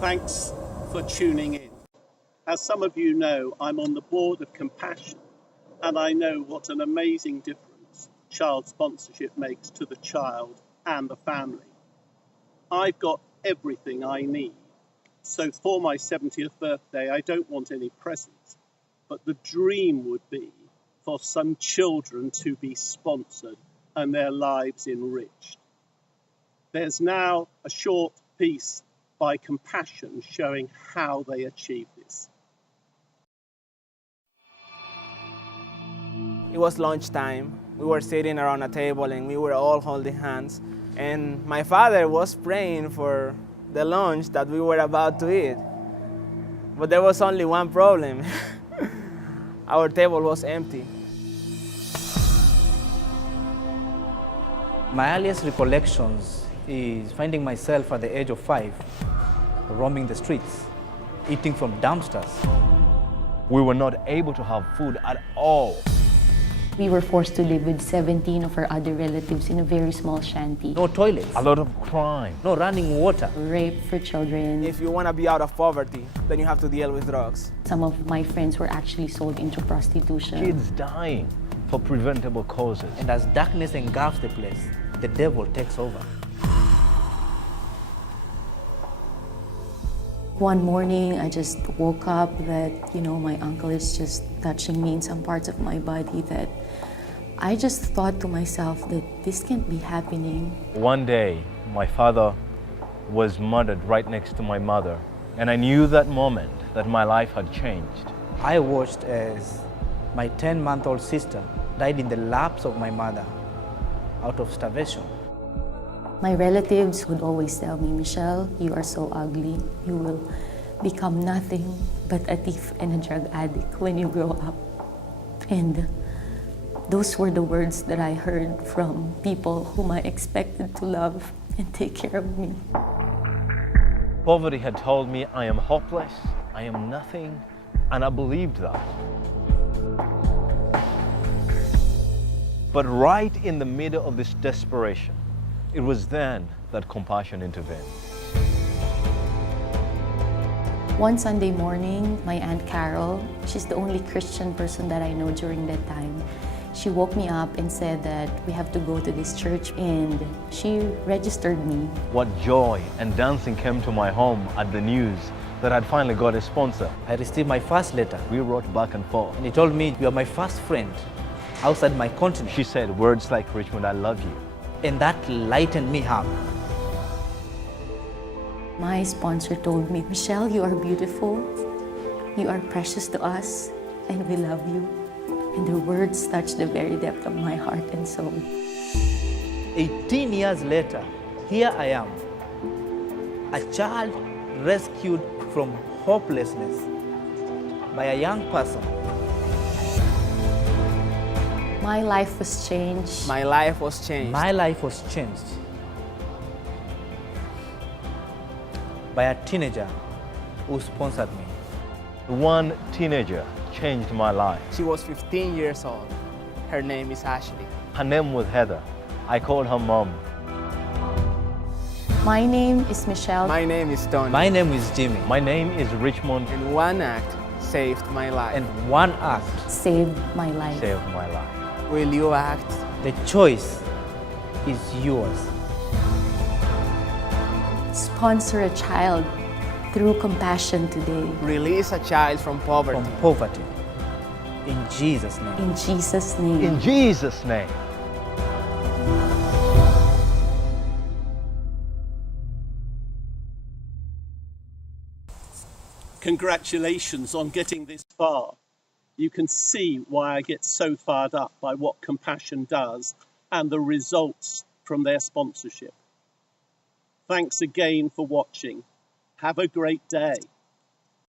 Thanks for tuning in. As some of you know, I'm on the board of Compassion, and I know what an amazing difference child sponsorship makes to the child and the family. I've got everything I need. So for my 70th birthday, I don't want any presents, but the dream would be for some children to be sponsored and their lives enriched. There's now a short piece by Compassion showing how they achieve this. It was lunchtime. We were sitting around a table and we were all holding hands. And my father was praying for the lunch that we were about to eat. But there was only one problem. Our table was empty. My earliest recollections is finding myself at the age of 5, roaming the streets, eating from dumpsters. We were not able to have food at all. We were forced to live with 17 of our other relatives in a very small shanty. No toilets, A lot of crime. no running water. Rape for children. If you want to be out of poverty, then you have to deal with drugs. Some of my friends were actually sold into prostitution. Kids dying for preventable causes. And as darkness engulfs the place, the devil takes over. One morning, I just woke up that, my uncle is just touching me in some parts of my body that I just thought to myself that this can't be happening. One day, my father was murdered right next to my mother, and I knew that moment that my life had changed. I watched as my 10-month-old sister died in the laps of my mother out of starvation. My relatives would always tell me, Michelle, you are so ugly. You will become nothing but a thief and a drug addict when you grow up. And those were the words that I heard from people whom I expected to love and take care of me. Poverty had told me I am hopeless, I am nothing, and I believed that. But right in the middle of this desperation, it was then that Compassion intervened. One Sunday morning, my Aunt Carol, she's the only Christian person that I know during that time, she woke me up and said that we have to go to this church, and she registered me. What joy and dancing came to my home at the news that I'd finally got a sponsor. I received my first letter, We wrote back and forth. and he told me, you are my first friend outside my continent. She said words like, Richmond, I love you. And that lightened me up. My sponsor told me, Michelle, you are beautiful, you are precious to us, and we love you. And her words touched the very depth of my heart and soul. 18 years later, here I am, a child rescued from hopelessness by a young person. My life was changed. My life was changed. My life was changed by a teenager who sponsored me. One teenager changed my life. She was 15 years old. Her name is Ashley. Her name was Heather. I called her mom. My name is Michelle. My name is Tony. My name is Jimmy, My name is Richmond. And one act saved my life. and one act, saved my life. Saved my life. Will you act? the choice is yours. Sponsor a child through Compassion today. Release a child from poverty. From poverty. In Jesus' name. In Jesus' name. In Jesus' name. Congratulations on getting this far. You can see why I get so fired up by what Compassion does and the results from their sponsorship. Thanks again for watching. Have a great day.